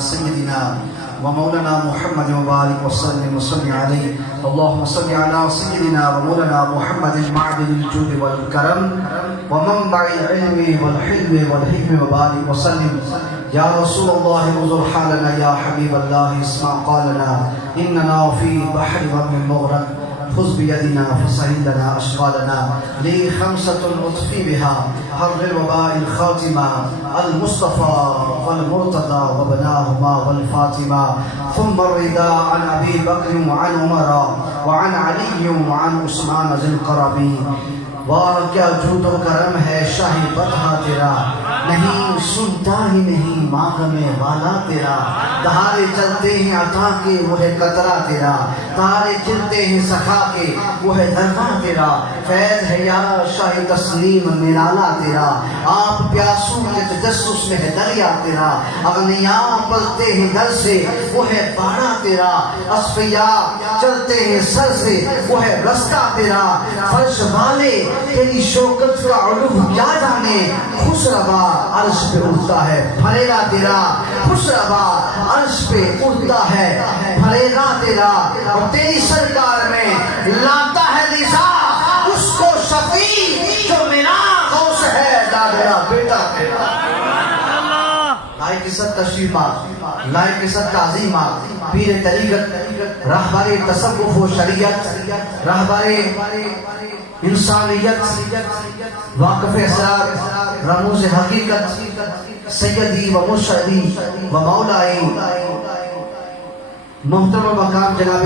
سيدنا ومولانا محمد وبارك وسلم وصل عليه. اللهم صل على سيدنا ومولانا محمد معدن الجود والكرم ومنبع العلم والحلم والحكم وبارك وسلم. يا رسول الله انظر حالنا، يا حبيب الله اسمع قالنا، اننا في بحر غم مغرق خذ بيدنا فسهل لنا اشغالنا. لي خمسة اطفي بها حر الوباء الخاتمة، المصطفى والمرتضى وبناهما والفاطمة، ثم الرضا عن ابي بكر وعن عمر وعن علي وعن عثمان ذي القرب. واہ کیا جود و کرم ہے شاہی بدھا تیرا، نہیں سنتا ہی نہیں ماغم والا تیرا. دہارے چلتے ہیں عطا کے وہ ہے قطرہ تیرا، تارے چلتے ہیں سخا کے وہ ہے درگاہ تیرا. فیض ہے یا شاہی تسلیم نرالا تیرا، آپ پیاسوں کے تجسس میں ہے دریا تیرا. اغنیاء پلتے ہیں در سے وہ ہے باڑا تیرا، اصفیاء چلتے ہیں سر سے وہ ہے رستہ تیرا. فرش والے تیری شوکت کا علو کیا جانے، خوش روا عرش پہ اٹھتا ہے پھریرا تیرا. خوش روا عرش پہ اٹھتا ہے پھریرا تیرا. اور تیری سرکار میں لاتا ہے رضا اس کو شفیع جو میرا غوث ہے میرا بیٹا تیرا. لائق عزت تشریفات، لائق عزت تعظیمات، پیر طریقت، رہبر تصوف و شریعت، رہبر انسانیت، واقف اسرار، رموز حقیقت، سیدی و مرشدی و مولائی محترم مقام جناب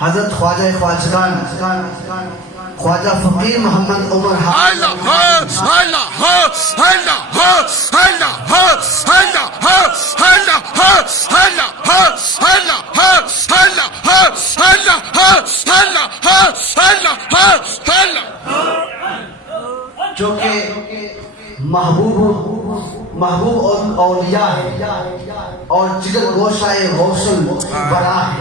حضرت خواجہ خواجگان خواجہ فقیر محمد عمر جو کہ محبوب اولیاء ہے اور جگر گوشہ غوث الورا ہے.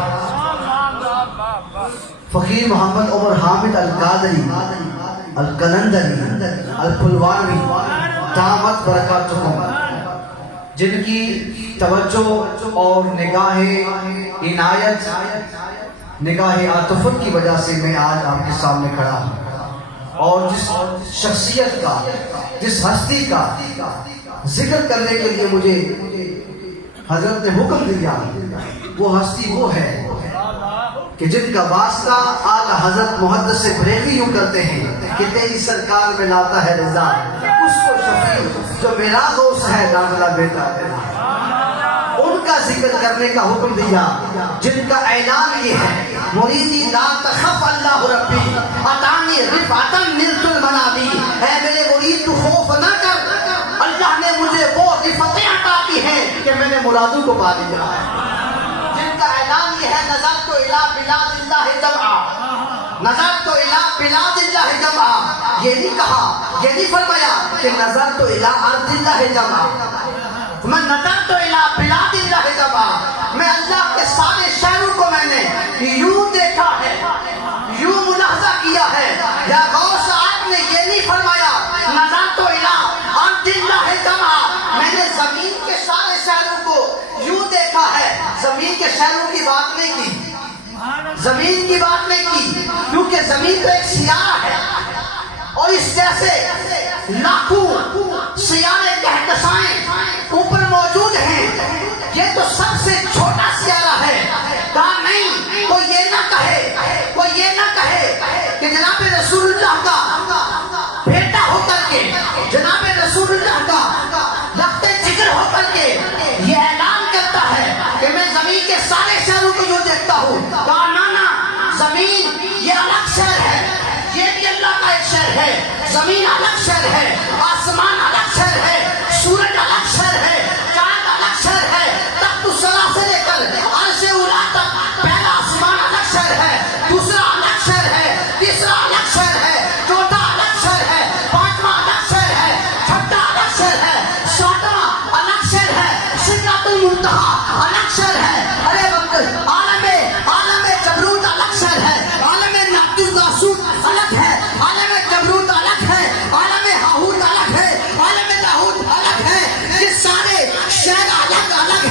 فقیر محمد عمر حامد القادری القلندری الپلوانی دامت برکاتہم، جن کی توجہ اور نگاہ عنایت، نگاہ عاطفت کی وجہ سے میں آج آپ کے سامنے کھڑا ہوں. اور جس شخصیت کا، جس ہستی کا ذکر کرنے کے لیے مجھے حضرت نے حکم دیا، وہ ہستی وہ ہے کہ جن کا واسطہ آقا حضرت محدث بریلوی یوں کرتے ہیں کہ تیری سرکار میں لاتا ہے رضا اس کو شفیع جو میرا غوث ہے داخلہ بیٹا تیرا. ان کا ذکر کرنے کا حکم دیا جن کا اعلان یہ ہے، مریدی لا تخف اللہ ربی عطانی رفعتا نلت المنابی. اے میرے مرید تو خوف نہ کر، اللہ نے مجھے وہ رفعتیں عطا کی ہیں کہ میں نے مرادوں کو پا لیا. جن کا اعلان یہ ہے، نظرت الی بلاد اللہ جمعا، نظرت الی بلاد اللہ جمعا. یہ نہیں کہا، یہ نہیں فرمایا کہ نظرت الی ارض اللہ جمعا، میں نظرت الی بلاد اللہ جمعا. میں اللہ کے سارے شہروں کو میں نے یوں دیکھا ہے، یوں ملاحظہ کیا ہے. یا غوث آپ نے یہ نہیں فرمایا نظرت الی ارض اللہ جمعا، میں نے زمین کے سارے شہروں کو یوں دیکھا ہے. زمین کے شہروں کی بات نہیں کی، زمین کی بات نہیں کی، کیونکہ زمین تو ایک سیارہ ہے اور اس جیسے لاکھوں سیارے کہکشائیں اوپر موجود ہیں. یہ تو سب سے چھوٹا سیارہ ہے. کہا نہیں، کوئی یہ نہ کہے، کوئی یہ نہ کہے کہ جناب رسول اللہ کا بیٹا ہو کر کے، جناب رسول اللہ کا لخت جگر ہو کر کے یہ اعلان کرتا ہے کہ میں زمین کے سارے شہروں کو جو دیکھتا ہوں. کہا نانا، زمین یہ الگ شہر ہے، یہ بھی اللہ کا ایک شہر ہے. زمین الگ شہر ہے، آسمان الگ شہر ہے، سورج الگ شہر ہے، چاند الگ شہر ہے، تخت الثری سے لے کر عرش اولی تک پہلا آسمان الگ شہر ہے، دوسرا الگ شہر ہے، تیسرا الگ شہر ہے، چوتھا الگ شہر ہے، پانچواں الگ شہر ہے، چھٹا الگ شہر ہے، ساتواں الگ شہر ہے، سدرۃ المنتہا الگ شہر ہے. ارے وقت عالم جبروت الگ شہر ہے، عالم ناقوس ناسوت الگ ہے، عالم جبروت الگ ہے، عالم ہاہوت الگ ہے، عالم لاہوت الگ ہے. یہ سارے شہر الگ الگ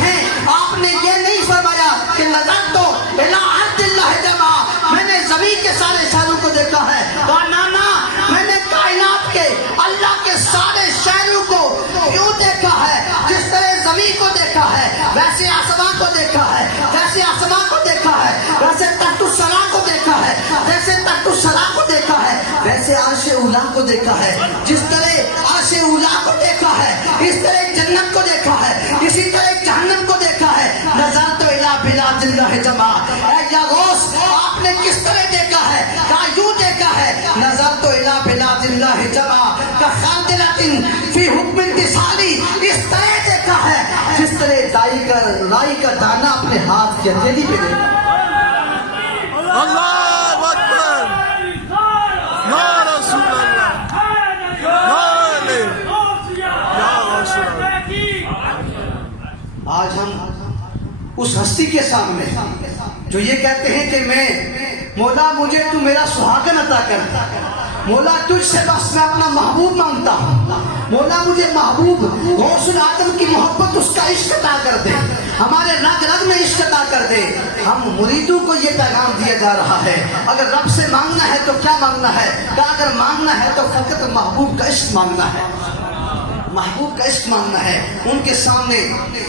زمین کو دیکھا ہے ویسے آسمان کو دیکھا ہے، جیسے آسمان کو دیکھا ہے ویسے تخت السرا کو دیکھا ہے، جیسے تخت السرا کو دیکھا ہے ویسے عرش اولا کو دیکھا ہے، جس طرح عرش اولا کو دیکھا ہے اس طرح جنت کو دیکھا ہے، اسی طرح جہنم کو دیکھا ہے۔ نظرت الی بلاد اللہ جمع، اے یا غوث آپ نے کس طرح دیکھا ہے؟ کہا یوں دیکھا ہے، نظرت الی بلاد اللہ جمع کخاطرۃ فی حکم انتصالی، اس طرح دیکھا ہے جس طرح رائی کا دانہ اپنے ہاتھ کی ہتھیلی پہ دیکھا۔ اللہ اکبر، یا رسول اللہ، یا علی، یا رسول اللہ۔ آج ہم اس ہستی کے سامنے جو یہ کہتے ہیں کہ میں مولا مجھے تو میرا سہاگن عطا کر، مولا تجھ سے بس میں اپنا محبوب مانگتا ہوں، مولا مجھے محبوب غوث العظم کی محبت اس کا عشق عطا کر دے، ہمارے رگ رگ میں عشق عطا کر دے۔ ہم مریدوں کو یہ پیغام دیا جا رہا ہے اگر رب سے مانگنا ہے تو کیا مانگنا ہے؟ کہ اگر مانگنا ہے تو فقط محبوب کا عشق مانگنا ہے، محبوب کا عشق مانگنا ہے۔ ان کے سامنے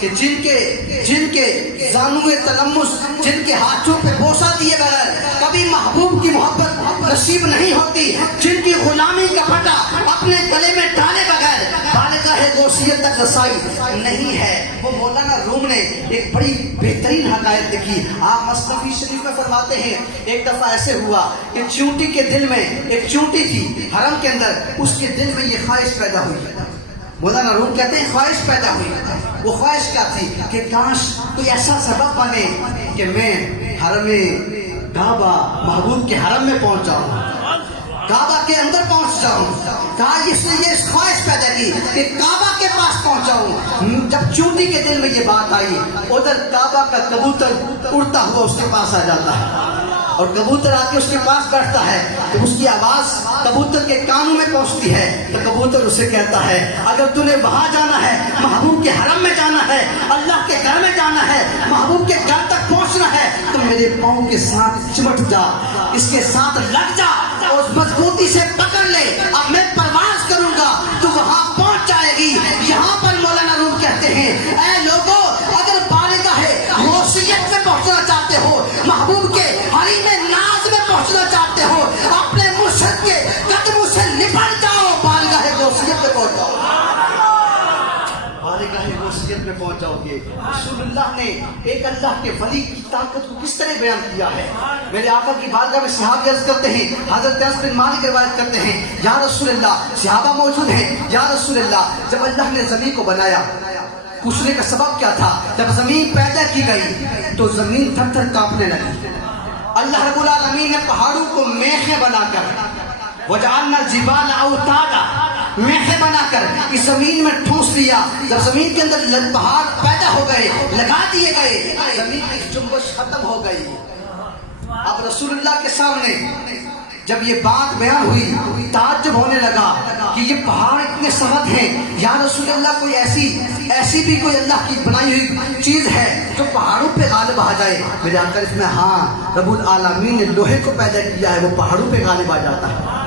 کہ جن کے زانوئے تلمس، جن کے ہاتھوں پہ بوسہ دیے بغیر کبھی محبوب کی محبت نصیب نہیں ہوتی، جن کی غلامی کا پھٹا اپنے گلے میں ڈالے بغیر بالغاہ غوثیت تک رسائی نہیں ہے۔ وہ مولانا روم نے ایک بڑی بہترین حکایت لکھی، آپ مصنوی شریف میں فرماتے ہیں ایک دفعہ ایسے ہوا کہ چونٹی کے دل میں، ایک چونٹی تھی حرم کے اندر، اس کے دل میں یہ خواہش پیدا ہوئی، مولانا روم کہتے ہیں خواہش پیدا ہوئی۔ وہ خواہش کیا تھی کہ کاش کوئی ایسا سبب بنے کہ میں حرم کعبہ، محبوب کے حرم میں پہنچ جاؤں، کعبہ کے اندر پہنچ جاؤں۔ کہا اس نے یہ خواہش پیدا کی کہ کعبہ کے پاس پہنچ جاؤں۔ جب چونٹی کے دل میں یہ بات آئی، ادھر کعبہ کا کبوتر اڑتا ہوا اس کے پاس آ جاتا ہے اور کبوتر آ کے اس کے پاس بیٹھتا ہے تو اس کی آواز کبوتر کے کانوں میں پہنچتی ہے تو کبوتر اسے کہتا ہے اگر تُونے وہاں جانا ہے، محبوب کے حرم میں جانا ہے، اللہ کے گھر میں جانا ہے، محبوب کے گھر تک پہنچنا ہے تو میرے پاؤں کے ساتھ چمٹ جا، اس کے ساتھ لگ جا اور مضبوطی سے پکڑ لے، اب میں پرواز کروں گا تو وہاں پہنچ جائے گی۔ یہاں پر مولانا روم کہتے ہیں اے لوگوں اگر بالغاہ غوثیت میں پہنچنا چاہتے ہو، محبوب کے حریم ناز میں پہنچنا چاہتے ہو، اپنے مرشد کے قدموں سے لپٹ جاؤ، بالغاہ غوثیت میں پہنچ جاؤ، بالغاہ غوثیت میں پہنچ جاؤ گے۔ رسول اللہ نے ایک اللہ کے ولی کی طاقت کو کس طرح بیان کیا ہے؟ میرے آقا کی بارگاہ میں صحابہ عرض کرتے ہیں، حضرت انس بن مالک روایت کرتے ہیں یا رسول اللہ، صحابہ موجود ہیں، یا رسول اللہ جب اللہ نے زمین کو بنایا، پوچھنے کا سبب کیا تھا؟ جب زمین پیدا کی گئی تو زمین تھر تھر کانپنے لگی، اللہ رب العالمین نے پہاڑوں کو میخیں بنا کر وجعلنا الجبال اوتادا، میخیں بنا کر اس زمین میں ٹھونس دیا۔ جب زمین کے اندر پہاڑ پیدا ہو گئے، لگا دیے گئے، زمین کی جنبش ختم ہو گئی۔ اب رسول اللہ کے سامنے جب یہ بات بیان ہوئی تعجب ہونے لگا کہ یہ پہاڑ اتنے سخت ہیں، یا رسول اللہ کوئی ایسی بھی کوئی اللہ کی بنائی ہوئی چیز ہے جو پہاڑوں پہ غالب آ جائے؟ میرے آقا اس میں ہاں رب العالمین نے لوہے کو پیدا کیا ہے، وہ پہاڑوں پہ غالب آ جاتا ہے۔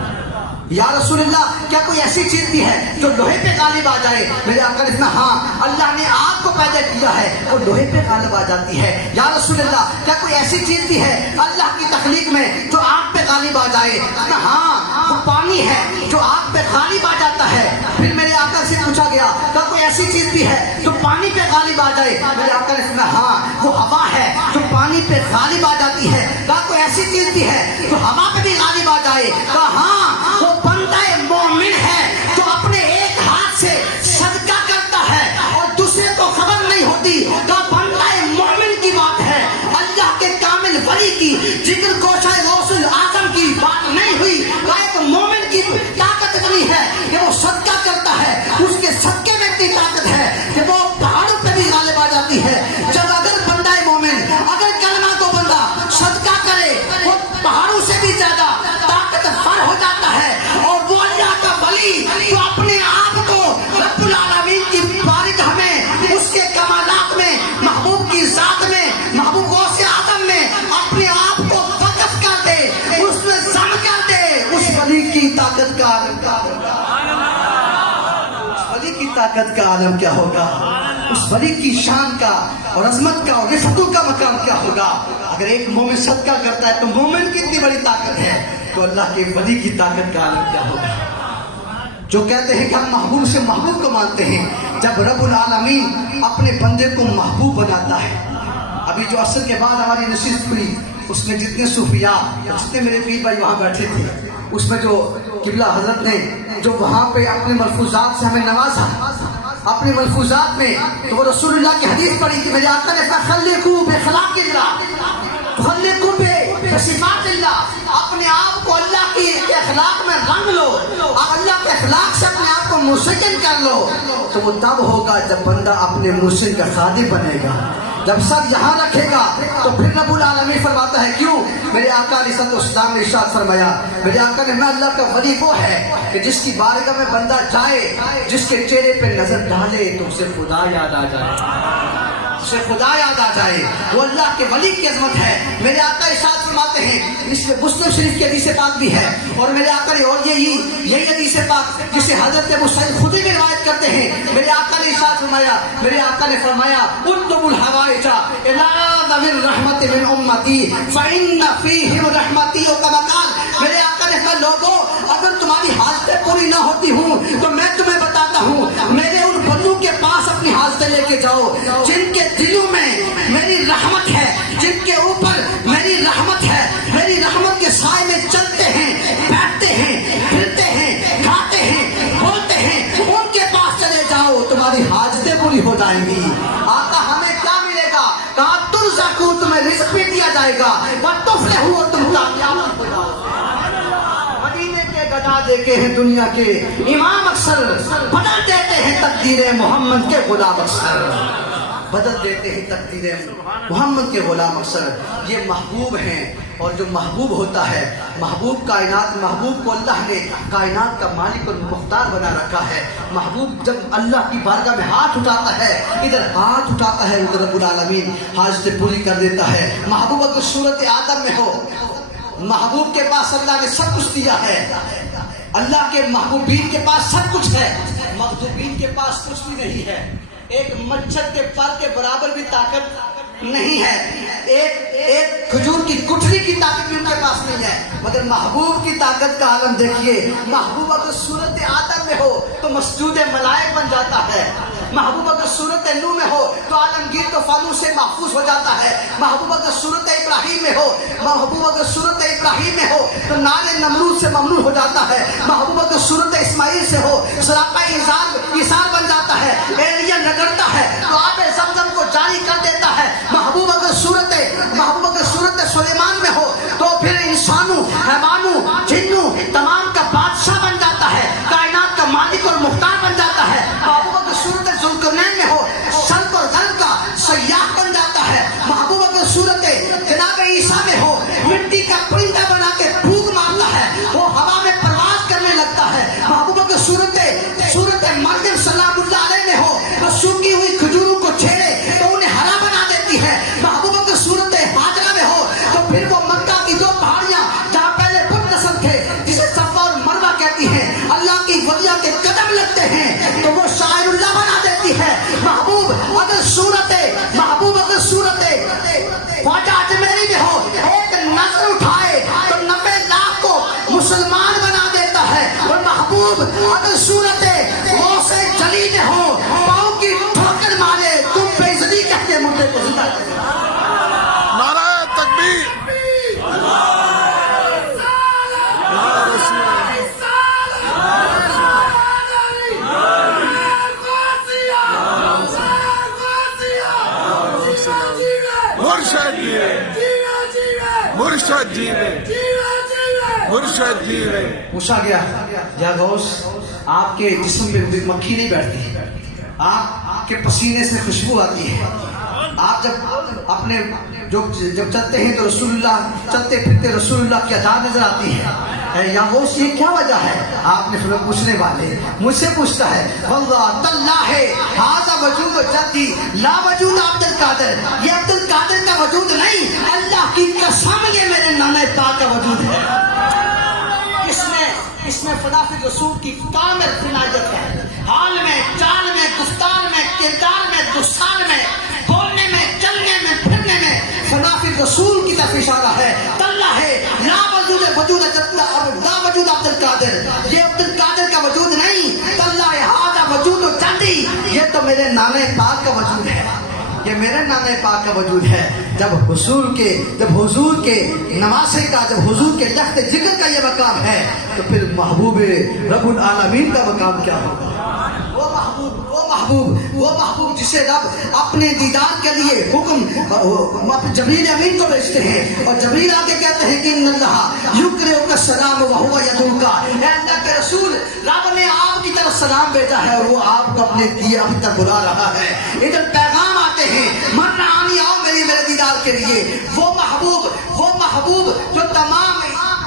یا رسول اللہ کیا کوئی ایسی چیز بھی ہے جو لوہے پہ غالب آ جائے؟ میرے آقا نے ہاں اللہ نے آگ کو پیدا کیا ہے، وہ لوہے پہ غالب آ جاتی ہے۔ یا رسول اللہ کیا کوئی ایسی چیز بھی ہے اللہ کی تخلیق میں جو آگ پہ غالب آ جائے؟ ہاں وہ پانی ہے جو آگ پہ غالب آ جاتا ہے۔ پھر میرے آقا سے پوچھا گیا کیا کوئی ایسی چیز بھی ہے جو پانی پہ غالب آ جائے؟ میرے آقا نے ہاں وہ ہوا ہے جو پانی پہ غالب آ جاتی ہے۔ کیا کوئی ایسی چیز بھی ہے جو ہوا پہ بھی غالب آ جائے؟ کہا ہاں وہ بندہ مومن ہے جو اپنے ایک ہاتھ سے صدقہ کرتا ہے اور دوسرے کو خبر نہیں ہوتی۔ کہا بندہ مومن کی بات ہے، اللہ کے کامل ولی کی ذکر کوشہ غوث العظم کی بات نہیں ہوئی۔ کہا ایک مومن کی طاقت اتنی ہے کہ وہ صدقہ کرتا ہے، اس کے صدقے میں اتنی طاقت ہے کہ وہ پہاڑوں پہ بھی غالب آ جاتی ہے۔ جب اگر بندہ مومن اگر کلمہ کو بندہ صدقہ کرے وہ پہاڑوں سے بھی زیادہ طاقتور ہو جاتا ہے، اور وہ اللہ کا ولی جو اپنے آپ کو رب العالمین کی بارگاہ میں، اس کے کمالات میں، محبوب کی ذات میں، محبوب غوث اعظم میں اپنے آپ کو وقف کر دے، اس میں ضم کر دے، اس ولی کی طاقت کا عالم کیا ہوگا؟ اس ولی کی شان کا اور عظمت کا اور رفتوں کا مقام کیا ہوگا. اگر ایک مومن صدقہ کرتا ہے تو مومن کی اتنی بڑی طاقت ہے تو اللہ کے ولی کی طاقت کا عالم کیا ہوگا. جو کہتے ہیں کہ ہم محبوب سے محبوب کو مانتے ہیں, جب رب العالمین اپنے بندے کو محبوب بناتا ہے. ابھی جو عصر کے بعد ہماری نشست ہوئی اس میں جتنے صوفیاء, جتنے میرے پیر بھائی وہاں بیٹھے تھے, اس میں جو قبلہ حضرت نے جو وہاں پہ اپنے ملفوظات سے ہمیں نوازا, اپنے ملفوظات میں تو وہ رسول اللہ کی حدیث پڑھی کہ میرے آقا نے کہا خلقوا بخلاق اللہ, خلقوا بصفات اللہ, اپنے آپ کو اللہ کی اخلاق میں رنگ لو, اور اللہ کے اخلاق سے اپنے آپ کو مسکن کر لو. تو وہ تب ہوگا جب بندہ اپنے مسکن کا خادم بنے گا, جب سر یہاں رکھے گا تو پھر رب العالمین فرماتا ہے کیوں. میرے آقا علیہ السلام نے ارشاد فرمایا, میرے آقا نے, میں اللہ کا ولی وہ ہے کہ جس کی بارگاہ میں بندہ جائے, جس کے چہرے پہ نظر ڈالے تو اسے خدا یاد آ جائے, اسے خدا یاد آ جائے. وہ اللہ کے ولی کی عظمت ہے. میرے آقا ارشاد فرماتے ہیں, اس میں مسلم شریف کی حدیث پاک بھی ہے, اور میرے آقا نے, اور یہی حدیث پاک جسے حضرت ابو سعید خدری بھی روایت کرتے ہیں, میرے آقا نے ارشاد فرمایا, میرے آقا نے فرمایا اطلبوا الحوائج الی ذوی الرحمۃ من امتی فإن فیہم رحمتی, و کما قال, میرے آقا نے کہا لوگوں اگر تمہاری حاجتیں پوری نہ ہوتی ہوں تو میں تمہیں بتاتا ہوں, میرے ان بندوں کے پاس اپنی حاجتیں لے کے جاؤ جن کے دلوں میں میری رحمت ہے, جن کے اوپر میری رحمت ہے, میری رحمت کے سائے میں چلتے ہیں, بیٹھتے ہیں, پھرتے ہیں, کھاتے ہیں, بولتے ہیں, ان کے پاس چلے جاؤ, تمہاری حاجتیں پوری ہو جائیں گی. آقا ہمیں کیا ملے گا؟ کہا ترزقوا, تمہیں رزق بھی دیا جائے گا, وتفلحوا, تم کامیاب ہو جاؤ. مدینے کے گدا دیکھے ہیں دنیا کے امام اکثر, بدل دیتے ہیں تقدیر محمد کے غلام اکثر, بدل دیتے ہیں تقدیر محمد کے غلام اکثر. یہ محبوب ہیں, اور جو محبوب ہوتا ہے, محبوب کائنات, محبوب کو اللہ نے کائنات کا مالک اور مختار بنا رکھا ہے. محبوب جب اللہ کی بارگاہ میں ہاتھ اٹھاتا ہے, ادھر ہاتھ اٹھاتا ہے, ادھر رب العالمین حاجتیں پوری کر دیتا ہے. محبوب اگر صورت آدم میں ہو, محبوب کے پاس اللہ نے سب کچھ دیا ہے, اللہ کے محبوبین کے پاس سب کچھ ہے, محبوبین کے پاس کچھ بھی نہیں ہے. ایک مچھر کے پر کے برابر بھی طاقت نہیں ہے, ایک کھجور کی گٹھلی کی طاقت بھی ان کے پاس نہیں ہے, مگر محبوب کی طاقت کا عالم دیکھیے. محبوب اگر صورت آدم میں ہو تو مسجود ملائک بن جاتا ہے, محبوب اگر صورت نوح میں ہو تو عالمگیر طوفانوں سے محفوظ ہو جاتا ہے, محبوب اگر صورت ابراہیم میں ہو, محبوب اگر صورت ابراہیم میں ہو تو نار نمرود سے ممنوع ہو جاتا ہے, محبوب اگر صورت اسماعیل سے ہو سراپا ایثار بن جاتا ہے, ایلیا رگڑتا ہے تو آب زمزم کو جاری کر دیتا ہے. محبوب اگر صورت سلیمان میں ہو تو پھر انسانوں, حیوانوں, جنوں تمام کا بادشاہ بن جاتا ہے, کائنات کا مالک اور مختار بن جاتا ہے. محبوب اگر صورت ذوالقرنین میں ہو, شرق اور غرب کا سیاح بن جاتا ہے. محبوب اگر صورت جناب عیسیٰ میں ہو, مٹی کا پرندہ بنا کے پھونک مارتا ہے, وہ ہوا میں پرواز کرنے لگتا ہے. محبوب اگر صورت مریم سلام اللہ علیہ میں ہو, وہ سوکھی ہوئی کھجوروں کو چھیڑے تو انہیں ہرا بنا دیتی ہے. محبوب اگر صورت ہاجرہ میں ہو تو پھر وہ مکہ کی دو پہاڑیاں جہاں پہلے بت رسم تھے, جسے صفا اور مروہ کہتی ہیں, اللہ کی ولیہ کے قدم لگتے ہیں تو وہ شاعر اللہ بنا دیتی ہے. محبوب اگر صورت خواجہ اجمیری میں ہو, ایک نظر اٹھائے تو 90 لاکھ کو مسلمان بنا دیتا ہے. اور محبوب اگر صورت غوث جلی میں ہو, پاؤں کی ٹھوکر مارے, تم بے عزتی کہتے مردے کو زندہ کرتے. نعرہ تکبیر, مرشد جی نے پوچھا گیا, یا غوث آپ کے جسم میں مکھی نہیں بیٹھتی, آپ کے پسینے سے خوشبو آتی ہے, آپ جب چلتے ہیں تو رسول اللہ, چلتے پھرتے رسول اللہ کی عطا نظر آتی ہے. یا غوث یہ کیا وجہ ہے؟ آپ نے پھر پوچھنے والے مجھ سے پوچھتا ہے, واللہ تاللہ ھذا وجود جدی لا وجود عبد القادر, یہ عبد القادر کا وجود نہیں, اللہ کی قسم یہ میرے نانا پاک کا وجود ہے. اس میں فدافی رسول کی کامل عنایت ہے. حال میں، چال میں، گفتار میں، کردار میں، دستار میں، بولنے میں، چلنے میں، پھرنے میں فنافی رسول کی طرف اشارہ ہے. اللہ ہے لا وجود لا وجود عبد القادر، یہ عبد القادر کا وجود نہیں. اللہ ہادہ وجود و چندی، یہ تو میرے نانے پاک کا وجود ہے، یہ میرے نانے پاک کا وجود ہے. جب حضور کے نواسے کا، جب حضور کے لخت ذکر کا یہ مقام ہے تو پھر محبوب رب العالمین کا مقام کیا ہوگا؟ وہ محبوب جسے رب اپنے دیدار کے لیے حکم جبریل امین کو بھیجتے ہیں اور جبریل آگے کہتے ہیں کہ ان اللہ یقرئک السلام وہو یدعوک. اے اللہ کے رسول، رب نے آپ کی طرف سلام بھیجا ہے اور وہ آپ کو اپنے دیے ابھی تک بلا رہا ہے. ادھر پیغام آتے ہیں من رآنی، آؤ میرے دیدار کے لیے. وہ محبوب جو تمام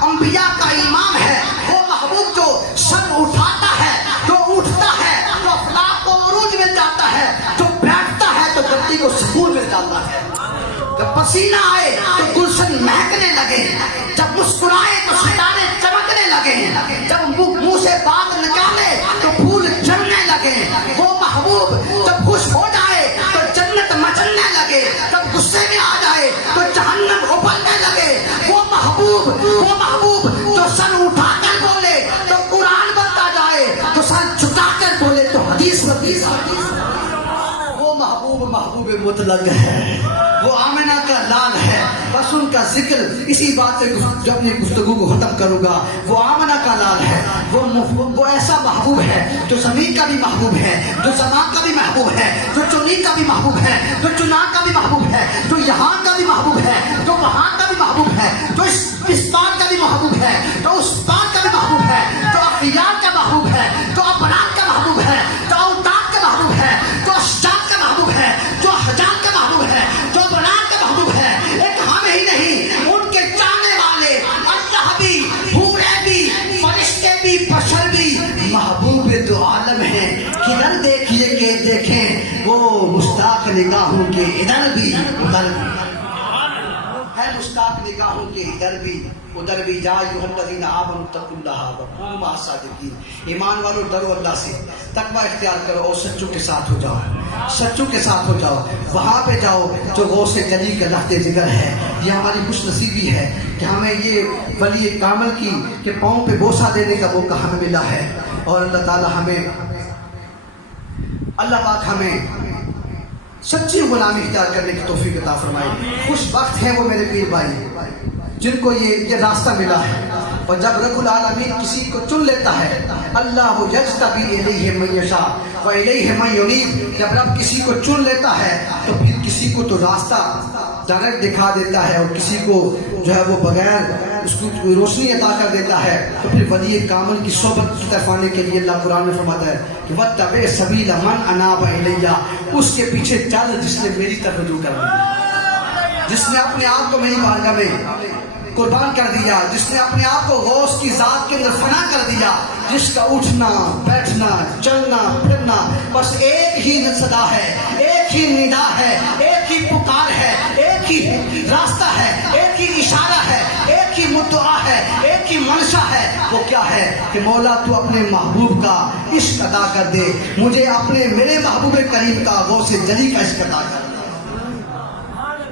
انبیاء کا امام ہے، وہ محبوب جو سر اٹھاتا ہے، جو اٹھتا ہے، جو افلاک کو عروج میں جاتا ہے، جو بیٹھتا ہے تو دھرتی کو سکون مل جاتا ہے. جب پسینہ آئے تو گلشن مہکنے لگے، جب مسکرائے تو ستارے چمکنے لگے، جب منہ سے بات نکالے تو پھول جھڑنے لگے. وہ محبوب جب خوش ہو جائے تو جنت مچلنے لگے، جب غصے میں آ جائے تو جہنم ابلنے لگے. وہ محبوب جو سر اٹھا کر بولے تو قرآن بنتا جائے، تو سر جھکا کر بولے تو حدیث بنتی جائے. وہ محبوب مطلق ہے، وہ آمنہ کا لال ہے. بس ان کا ذکر اسی بات سے جو اپنی گفتگو کو ختم کروں گا. وہ آمنہ کا لال ہے، وہ ایسا محبوب ہے جو زمین کا بھی محبوب ہے، جو زمان کا بھی محبوب ہے، جو چنی کا بھی محبوب ہے، جو چنا کا بھی محبوب ہے، جو یہاں کا بھی محبوب ہے، جو وہاں کا بھی محبوب ہے، جو اس بات کا بھی محبوب ہے، جو اس بات کا بھی محبوب ہے، جو اخیار کا محبوب ہے، جو ابرار کا محبوب ہے، جو اوتاد کا محبوب ہے، جو اشجار کا محبوب ہے، جو حجات کا محبوب ہے، جو ابرار کا محبوب ہے. ایک ہم ہی نہیں، ان کے چاہنے والے اللہ بھی، حوریں بھی، فرشتے بھی، بشر بھی محبوب دو عالم ہیں. کدھر دیکھیے کہ دیکھیں وہ مشتاق نگاہوں کے ادھر بھی ادھر بھی ہے، مشتاق نگاہوں کے ادھر بھی ادھر بھی. یا ایھا الذین آمنوا اتقوا اللہ وکونوا مع الصادقین. ایمان والو ڈرو اللہ سے، تقوی اختیار کرو اور سچوں کے ساتھ ہو جاؤ، سچوں کے ساتھ ہو جاؤ. وہاں پہ جاؤ جو غوث جلی کا لخت جگر ہے. یہ ہماری خوش نصیبی ہے کہ ہمیں یہ ولی کامل کی کہ پاؤں پہ بوسہ دینے کا موقع ہمیں ملا ہے. اور اللہ تعالی اللہ پاک ہمیں سچی غلامی اختیار کرنے کی توفیق عطا فرمائے. خوش وقت ہیں وہ میرے پیر بھائی جن کو یہ راستہ ملا ہے. اور جب رب العالمین کسی کو چن لیتا ہے، اللہ یجتبی الیہ من یشاء و الیہ من ینیب. جب رب کسی کو چن لیتا ہے تو پھر کسی کو تو راستہ ڈائریکٹ دکھا دیتا ہے اور کسی کو جو ہے وہ بغیر اس کو روشنی عطا کر دیتا ہے. تو پھر ولی کامل کی صحبت کی طرف آنے کے لیے اللہ قرآن میں فرماتا ہے کہ وَاتَّبِعْ سَبِيلَ مَنْ أَنَابَ إِلَيَّ. اس کے پیچھے چل جس نے میری طرف رجوع کر دیا، جس نے اپنے آپ کو میری بارگاہ میں قربان کر دیا، جس نے اپنے آپ کو غوث کی ذات کے اندر فنا کر دیا، جس کا اٹھنا بیٹھنا چلنا پھرنا بس ایک ہی صدا ہے، ایک ہی ندا ہے، ایک ہی پکار ہے، ایک ہی راستہ ہے، ایک ہی اشارہ ہے، ایک ہی مدعا ہے، ایک ہی منشا ہے. وہ کیا ہے کہ مولا تو اپنے محبوب کا عشق ادا کر دے، مجھے اپنے میرے محبوب کریم کا غوث جلی کا عشق ادا کر دے.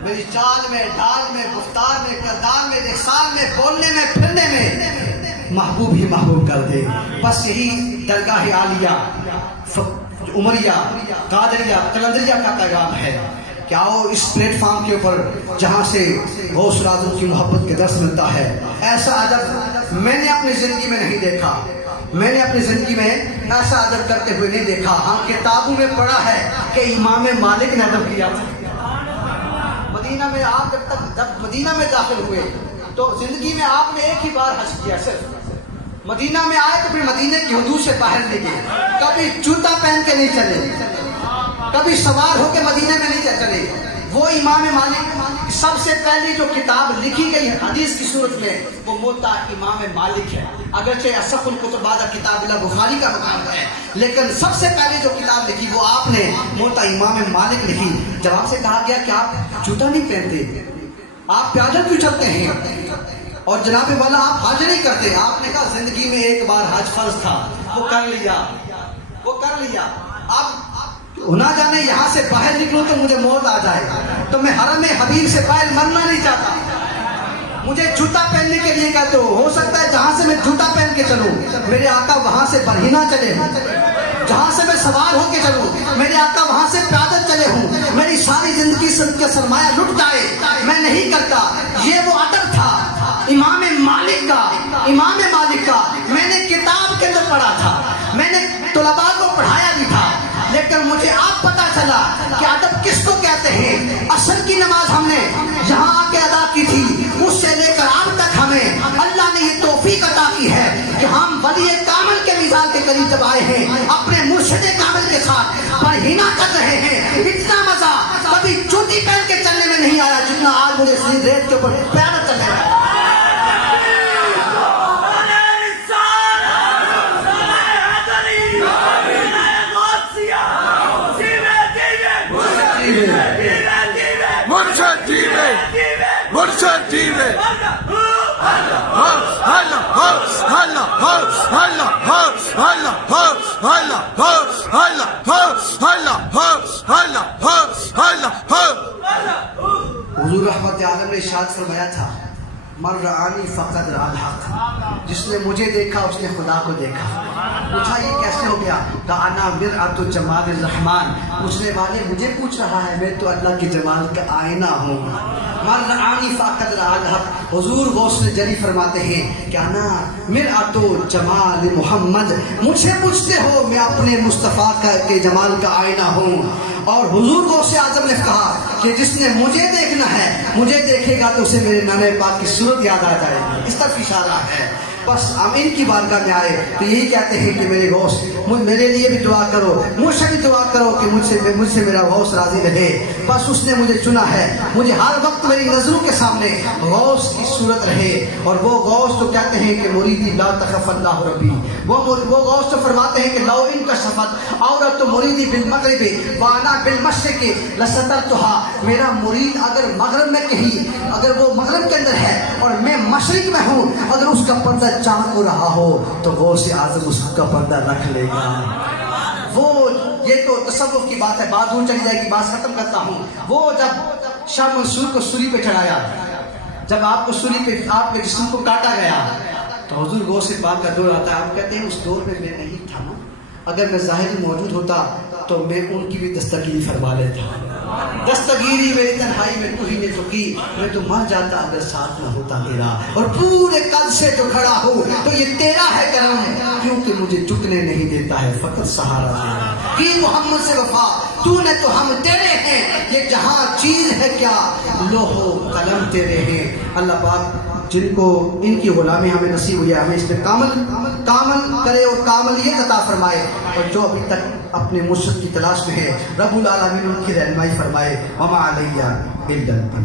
میری چال میں، ڈھال میں، گفتار میں، کردار میں، لسان میں، بولنے میں، پھرنے میں محبوب ہی محبوب کر دے. بس یہی درگاہ عالیہ عمریہ قادریہ قلندریہ کا پیغام ہے کہ آؤ اس پلیٹ فارم کے اوپر جہاں سے غوث اعظم کی محبت کے درس ملتا ہے. ایسا ادب میں نے اپنی زندگی میں نہیں دیکھا، میں نے اپنی زندگی میں ایسا ادب کرتے ہوئے نہیں دیکھا. ہاں کتابوں میں پڑھا ہے کہ امام مالک نے ادب کیا تھا. مدینہ میں آپ جب مدینہ میں داخل ہوئے تو زندگی میں آپ نے ایک ہی بار حج کیا صرف. مدینہ میں آئے تو پھر مدینہ کی حدود سے باہر نہیں گئے، کبھی جوتا پہن کے نہیں چلے، کبھی سوار ہو کے مدینہ میں نہیں چلے. وہ امام مالک سب سے پہلی جو کتاب لکھی گئی حدیث کی صورت میں وہ موطا امام مالک ہے. اگرچہ اصح الکتب بعد کتاب اللہ بخاری کا مقام ہے، لیکن سب سے پہلے جو کتاب لکھی وہ آپ نے موطا امام مالک لکھی. جب آپ سے کہا گیا کہ آپ جوتا نہیں پہنتے، آپ پیادل کیوں چلتے ہیں اور جناب والا آپ حج نہیں کرتے، آپ نے کہا زندگی میں ایک بار حج فرض تھا وہ کر لیا. وہ کر لیا. اب نہ جانے یہاں سے باہر نکلوں تو مجھے موت آ جائے. تو میں حرم حبیب سے باہر مرنا نہیں چاہتا. مجھے جوتا پہننے کے لیے کہتے ہو سکتا ہے جہاں سے میں جوتا پہن کے چلوں میرے آقا وہاں سے برہنہ چلے ہوں. جہاں سے میں سوار ہو کے چلوں میرے آقا وہاں سے پیدل چلے ہوں. میری ساری زندگی کا سرمایہ لٹ جائے میں نہیں کرتا. یہ وہ ادب تھا امام مالک کا. میں نے کتاب کے اندر پڑھا تھا, میں نے طلباء کو پڑھایا بھی تھا, لیکن مجھے اب پتا چلا کہ ادب کس کو کہتے ہیں. عصر کی نماز ہم نے یہاں آ کے ادا کی تھی, اس سے لے کر اب تک ہمیں اللہ نے یہ توفیق عطا کی ہے کہ ہم ولی کامل کے مثال کے قریب جب آئے ہیں اپنے مرشد کامل کے ساتھ برہنہ کر رہے ہیں. اتنا مزہ کبھی چوٹی پہن کے چلنے میں نہیں آیا جتنا آج مجھے ریت کے اوپر پیدل چلنے میں. مرشد جیوے حضور رحمت عالم نے ارشاد فرمایا تھا من رآنی فقد رأى الحق. جس نے مجھے دیکھا اس نے خدا کو دیکھا. پوچھا یہ کیسے ہو گیا؟ کہا انا مرآۃ جمال الرحمن. پوچھنے والے مجھے پوچھ رہا ہے, میں تو اللہ کے جمال کا آئینہ ہوں. من رآنی فقد رأى الحق. حضور غوث جلی فرماتے ہیں کہ انا مرآۃ جمال محمد. مجھے پوچھتے ہو میں اپنے مصطفیٰ کے جمال کا آئینہ ہوں. اور حضور غوث اعظم نے کہا کہ جس نے مجھے دیکھنا ہے مجھے دیکھے گا تو اسے میرے نانے پاک کی صورت یاد آ جائے گی. اس طرف اشارہ ہے. بس ہم ان کی بارگاہ میں آئے تو یہی کہتے ہیں کہ میرے غوث میرے لیے بھی دعا کرو, مجھ سے بھی دعا کرو کہ مجھ سے میرا غوث راضی رہے. بس اس نے مجھے چنا ہے, مجھے ہر وقت میری نظروں کے سامنے غوث کی صورت رہے. اور وہ غوث تو کہتے ہیں کہ مریدی لا تخف اللہ ربی. وہ غوث تو فرماتے ہیں کہ لو ان کا شفت عورت تو مریدی بالمغرب وانا بالمشرق لسترتها. میرا مرید اگر مغرب میں کہیں اگر وہ مغرب کے اندر ہے اور میں مشرق میں ہوں, اگر اس کا پردہ چاند کو رہا ہو تو غوث اعظم اس کا پردہ رکھ لے گا. وہ یہ تو تصوف کی بات ہے, بات دور چلی جائے گی, بات ختم کرتا ہوں. وہ جب شاہ منصور کو سولی پہ چڑھایا, جب آپ کو سولی پہ آپ کے جسم کو کاٹا گیا تو حضور غوث پاک کا دور آتا ہے. آپ کہتے ہیں اس دور میں میں نہیں تھا نا, اگر میں ظاہری موجود ہوتا تو میں ان کی بھی دستگیری فرما لیتا. دستگیری میری تنہائی میں تو ہی نے تو کی, میں تو مر جاتا اگر ساتھ نہ ہوتا میرا. اور پورے قد سے جو کھڑا ہو تو یہ تیرا ہے کرم, کیونکہ مجھے جھکنے نہیں دیتا ہے فقط سہارا تیرا. کی محمد سے وفا تو نے تو ہم تیرے ہیں, یہ جہاں چیز ہے کیا لوح و قلم تیرے ہیں. اللہ پاک جن کو ان کی غلامی ہمیں نصیب ہوئی ہے ہمیں اس پہ کامل کرے اور کاملیت عطا فرمائے. اور جو ابھی تک اپنے مرشد کی تلاش میں ہے رب العالمین ان کی رہنمائی فرمائے. وما علیہ الا